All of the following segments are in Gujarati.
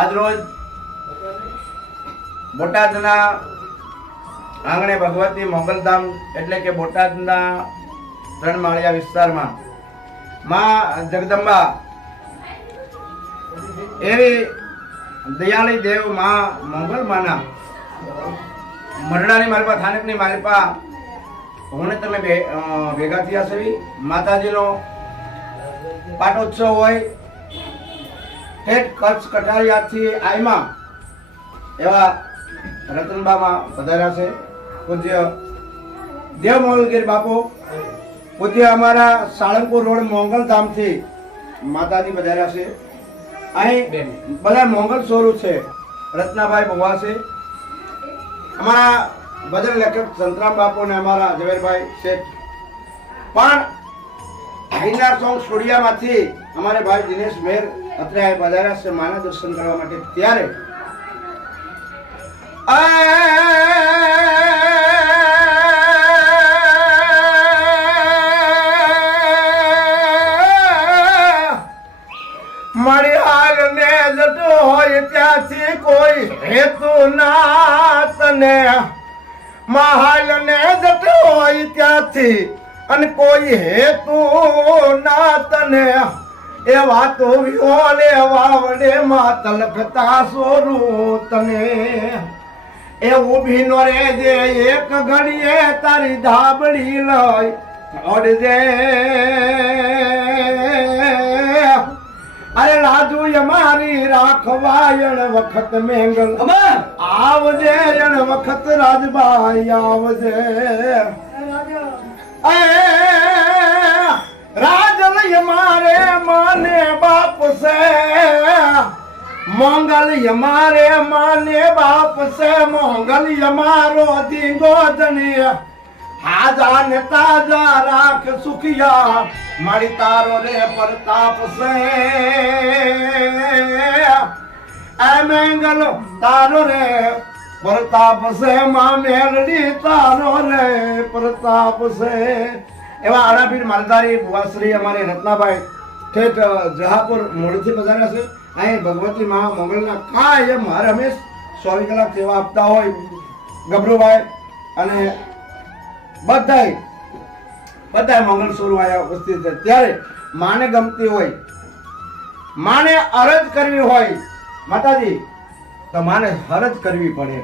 આજરોજ બોટાદના આંગણે ભગવતી મોગલધામ એટલે કે બોટાદના 3 માળિયા વિસ્તારમાં માં જગદંબા એવી દયાળી દેવ માં મોગલ માના મરડાની માલપા થાનકની માલપા હું તમે ભેગા થયા છે. માતાજીનો પાટોત્સવ હોય ઠેઠ કચ્છ કટારિયાથી આઈમાં એવા રતનબામાં પધાર્યા છે. પૂજ્ય દેવ મોગલગીર બાપુ, પૂજ્ય અમારા સાળંગપુર રોડ મોગલધામથી માતાજી પધાર્યા છે. અહીં બધા મોગલ સ્વરૂપ છે. રત્નાભાઈ બુવા છે, અમારા ભજન લેખક સંતરામ બાપુ ને અમારા ઝવેરભાઈ શેઠ પણ ગિરનાર સોંગ સ્ટુડિયામાંથી અમારે ભાઈ દિનેશ મેર અત્રે પધાર્યા છે માના દર્શન કરવા માટે. ત્યારે મારી હાલ ને જતો હોય ત્યાંથી કોઈ હેતુ ના તને, મહાલ ને જતો હોય ત્યાંથી અને કોઈ હેતુ ના તને, એ વાતો વિહોલે વાવડે માં તલખતા સોરું તને, એ ઊભી નો રે જે એક ઘડીએ તારી ધાબડી લઈ ઓડજે. અરે લાજુ અમારી રાખવાયણ વખત મેંગલ આવજે, એણ વખત રાજબાઈ આવજે. રાજલ અમારે માને બાપ છે, મોંગલ અમારે માને બાપ છે, મોંગલ અમારો દીંગો ધણી, હાજા ને તાજા રાખ સુખિયા મારી તારો રે પ્રતાપ છે. એ મેંગલ તારો રે પ્રતાપ છે, માં મેલડી તારો રે પ્રતાપ છે. એવા આડાપીર માલધારી બુવાશ્રી અમારે રત્નાભાઈ ઠેઠ જહાપુર મોડથી પધાર્યા છે. અહીં ભગવતી મહા મોગલના કાયમ હર હંમેશ 24 કલાક સેવા આપતા હોય ગભરુભાઈ અને બધા મોગલ સ્વરૂપ આયા ઉપસ્થિત છે. ત્યારે માને ગમતી હોય, માને અરજ કરવી હોય માતાજી તો માને અરજ કરવી પડે.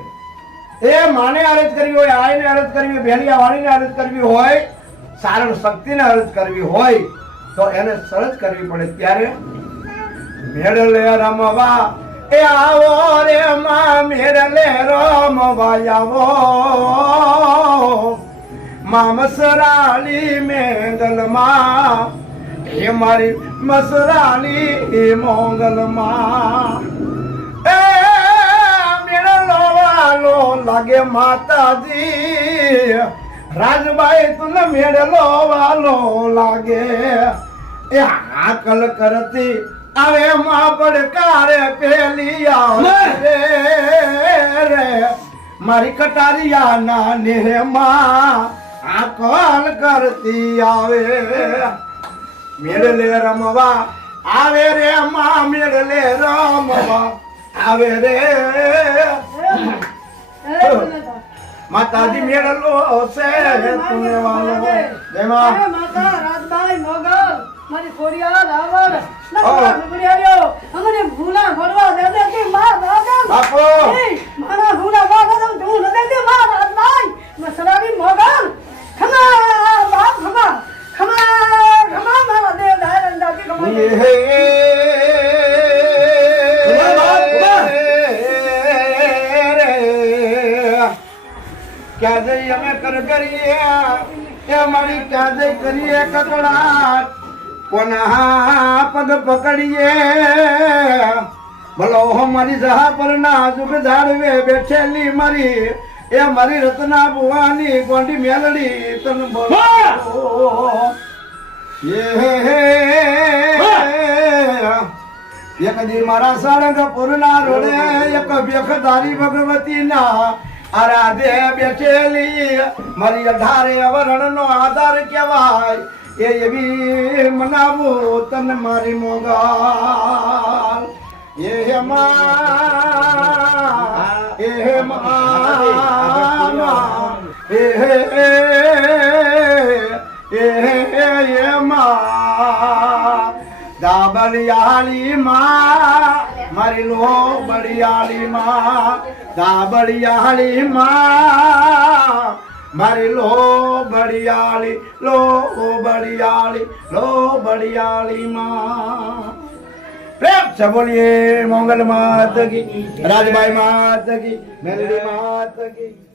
એ માને અરજ કરવી હોય, આઈને અરજ કરવી, ભેલિયા વાળીને અરજ કરવી હોય, સારણ શક્તિને અરજ કરવી હોય તો એને સરજ કરવી પડે. ત્યારે મેળલે રમવા એ આવો રે માં, મેળલે રમવા આવો માં મસરાલી મેંગલમાં, એ મારી મસરાલી મોગલમાં. એ મેળલો વાલો લાગે માતાજી, રાજબાઈ તુને મેળલો વાલો લાગે. એ આકલ કરતી આવે માં પડકારે પેલી આવે રે મારી કટારિયા ના નેહમાં આકલ કરતી આવે. મેળલે રમવા આવે રે માં, મેળલે રમવા આવે રે માતાજી મેળલો છે તુને વાલો. જય માતા રાજબાઈ મોગલ મારી ખોડિયા રાવણ નકરા ફુગડિયાયો અમને ભૂલા ભરવા દે દે કે માં રાવણ બાપો મારા ભૂલા ભરવા દે તું ન દે માં રાજબાઈ મસરાની મોગલ ખમા બાપ ખમા ખમા ખમા મારા દે દાયરન દાતી ખમા ક્યાં જઈ અમે કર કરીએ એ મારી ક્યાં જઈ કરીએ કકડાટ, કોના પગ પકડીએ ભલો મારી જહા પર નાજુક ઝાડવે બેઠેલી મારી એ મારી રત્ના બુવાની ગોંડી મેલડી તન બોલો. એક દી મારા સાળંગપુર ના રોડે એક ભેખધારી ભગવતી ના આરાધે બેઠેલી મારી 18 વરણ નો આધાર કહેવાય. એવી મનાવું તને મારી મોગલ એ માં એ માં એ માં દાબલિયાળી માં મારી લો બળિયાળી માં દાબલિયાળી માં મારી લો બળિયાળી માં પ્રેમ છે બોલીએ મંગલ માત કી રાજભાઈ માત કી મેલડી માત કી